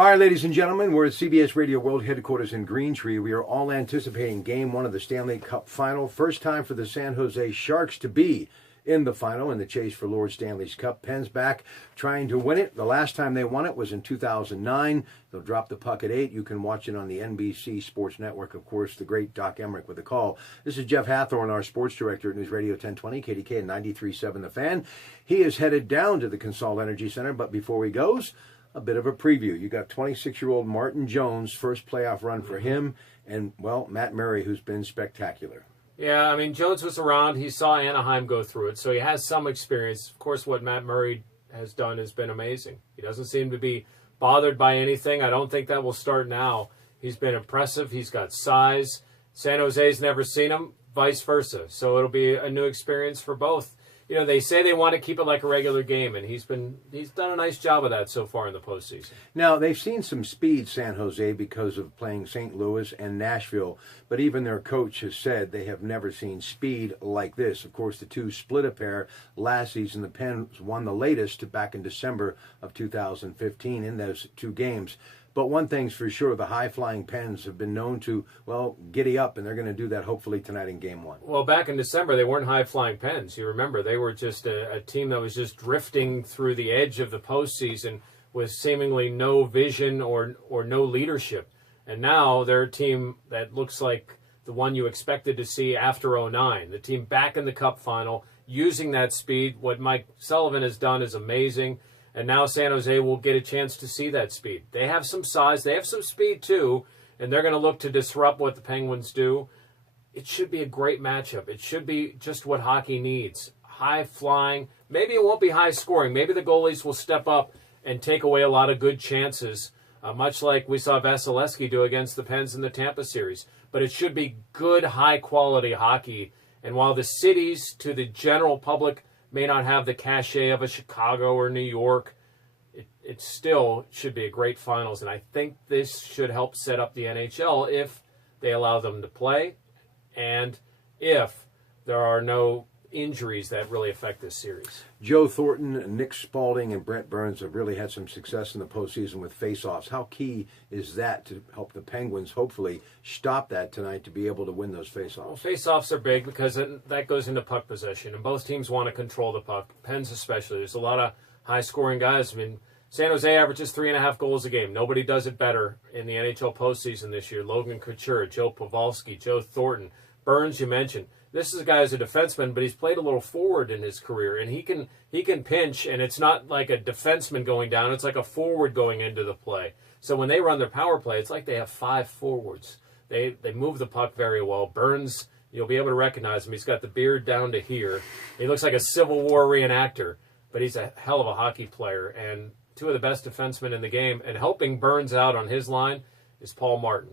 All right, ladies and gentlemen, we're at CBS Radio World Headquarters in Greentree. We are all anticipating Game 1 of the Stanley Cup Final. First time for the San Jose Sharks to be in the final in the chase for Lord Stanley's Cup. Penn's back trying to win it. The last time they won it was in 2009. They'll drop the puck at 8. You can watch it on the NBC Sports Network. Of course, the great Doc Emmerich with the call. This is Jeff Hathorn, our sports director at News Radio 1020, KDK and 93.7 The Fan. He is headed down to the Consol Energy Center, but before he goes, a bit of a preview. You got 26-year-old Martin Jones, first playoff run for him, and, well, Matt Murray, who's been spectacular. Yeah, I mean, Jones was around. He saw Anaheim go through it, so he has some experience. Of course, what Matt Murray has done has been amazing. He doesn't seem to be bothered by anything. I don't think that will start now. He's been impressive. He's got size. San Jose's never seen him, vice versa. So it'll be a new experience for both. You know, they say they want to keep it like a regular game, and he's done a nice job of that so far in the postseason. Now, they've seen some speed, San Jose, because of playing St. Louis and Nashville, but even their coach has said they have never seen speed like this. Of course, the two split a pair last season. The Pens won the latest back in December of 2015 in those two games. But one thing's for sure, the high-flying Pens have been known to, well, giddy up, and they're going to do that hopefully tonight in Game 1. Well, back in December, they weren't high-flying Pens. You remember, they were just a team that was just drifting through the edge of the postseason with seemingly no vision or no leadership. And now they're a team that looks like the one you expected to see after '09. The team back in the Cup final, using that speed. What Mike Sullivan has done is amazing. And now San Jose will get a chance to see that speed. They have some size. They have some speed, too. And they're going to look to disrupt what the Penguins do. It should be a great matchup. It should be just what hockey needs. High flying. Maybe it won't be high scoring. Maybe the goalies will step up and take away a lot of good chances, much like we saw Vasilevsky do against the Pens in the Tampa series. But it should be good, high-quality hockey. And while the cities, to the general public, may not have the cachet of a Chicago or New York, it still should be a great finals. And I think this should help set up the NHL if they allow them to play and if there are no injuries that really affect this series. Joe Thornton, Nick Spalding, and Brent Burns have really had some success in the postseason with faceoffs. How key is that to help the Penguins hopefully stop that tonight to be able to win those faceoffs? Well, faceoffs are big because that goes into puck possession, and both teams want to control the puck. Pens especially. There's a lot of high-scoring guys. I mean, San Jose averages 3.5 goals a game. Nobody does it better in the NHL postseason this year. Logan Couture, Joe Pavelski, Joe Thornton, Burns, you mentioned. This is a guy who's a defenseman, but he's played a little forward in his career, and he can pinch, and it's not like a defenseman going down. It's like a forward going into the play. So when they run their power play, it's like they have 5 forwards. They move the puck very well. Burns, you'll be able to recognize him. He's got the beard down to here. He looks like a Civil War reenactor, but he's a hell of a hockey player, and two of the best defensemen in the game. And helping Burns out on his line is Paul Martin.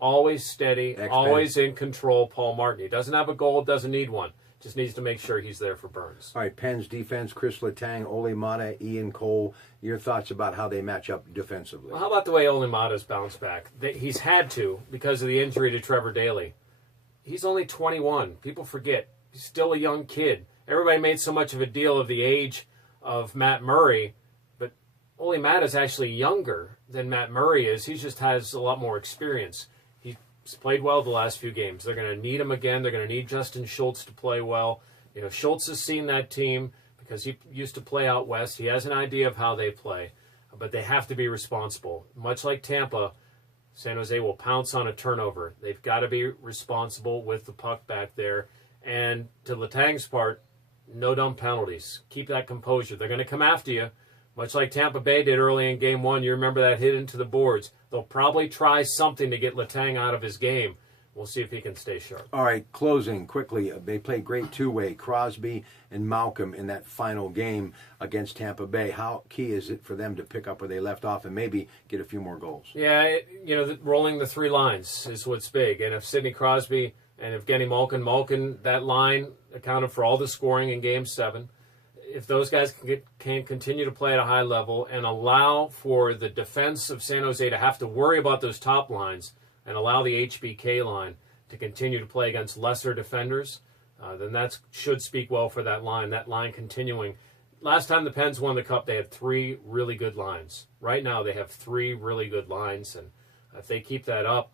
Always steady, always in control, Paul Martin. He doesn't have a goal, doesn't need one. Just needs to make sure he's there for Burns. All right, Pens defense, Chris Letang, Ole Mata, Ian Cole. Your thoughts about how they match up defensively? Well, how about the way Ole Mata's bounced back? He's had to because of the injury to Trevor Daley. He's only 21. People forget. He's still a young kid. Everybody made so much of a deal of the age of Matt Murray, but Ole Mata's actually younger than Matt Murray is. He just has a lot more experience. He's played well the last few games. They're going to need him again. They're going to need Justin Schultz to play well. You know, Schultz has seen that team because he used to play out west. He has an idea of how they play, but they have to be responsible. Much like Tampa, San Jose will pounce on a turnover. They've got to be responsible with the puck back there. And to Letang's part, no dumb penalties. Keep that composure. They're going to come after you, much like Tampa Bay did early in Game 1. You remember that hit into the boards. They'll probably try something to get Letang out of his game. We'll see if he can stay sharp. All right, closing quickly. They played great two-way, Crosby and Malcolm, in that final game against Tampa Bay. How key is it for them to pick up where they left off and maybe get a few more goals? Yeah, rolling the 3 lines is what's big. And if Sidney Crosby and Evgeny Malkin, that line accounted for all the scoring in Game 7. If those guys can continue to play at a high level and allow for the defense of San Jose to have to worry about those top lines and allow the HBK line to continue to play against lesser defenders, then that should speak well for that line continuing. last time the Pens won the Cup, they had 3 really good lines. Right now, they have 3 really good lines, and if they keep that up,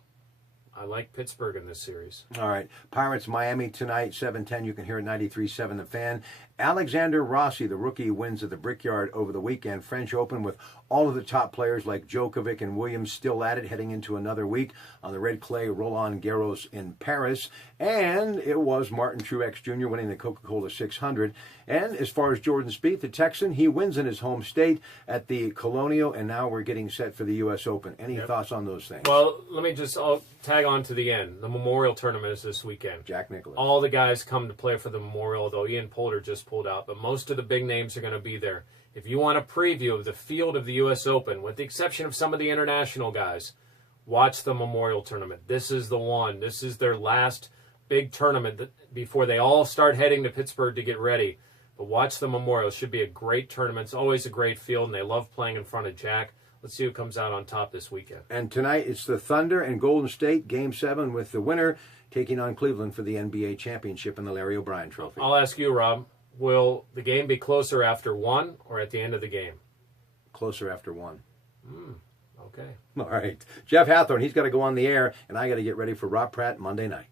I like Pittsburgh in this series. All right. Pirates, Miami tonight, 7:10. You can hear it 93.7 The Fan. Alexander Rossi, the rookie, wins at the Brickyard over the weekend. French Open with all of the top players like Djokovic and Williams still at it, heading into another week on the red clay Roland Garros in Paris. And it was Martin Truex Jr. winning the Coca-Cola 600. And as far as Jordan Spieth, the Texan, he wins in his home state at the Colonial, and now we're getting set for the U.S. Open. Any thoughts on those things? Well, let me just tag on to the end. The Memorial Tournament is this weekend. Jack Nicklaus. All the guys come to play for the Memorial, though Ian Poulter just pulled out, but most of the big names are going to be there. If you want a preview of the field of the U.S. Open, with the exception of some of the international guys, watch the Memorial Tournament. This is the one. This is their last big tournament before they all start heading to Pittsburgh to get ready. But watch the Memorial. It should be a great tournament. It's always a great field, and they love playing in front of Jack. Let's see who comes out on top this weekend. And tonight it's the Thunder and Golden State, Game 7, with the winner taking on Cleveland for the NBA championship in the Larry O'Brien Trophy. I'll ask you, Rob, will the game be closer after 1 or at the end of the game? Closer after 1. Okay. All right. Jeff Hathorn, he's got to go on the air, and I got to get ready for Rob Pratte Monday night.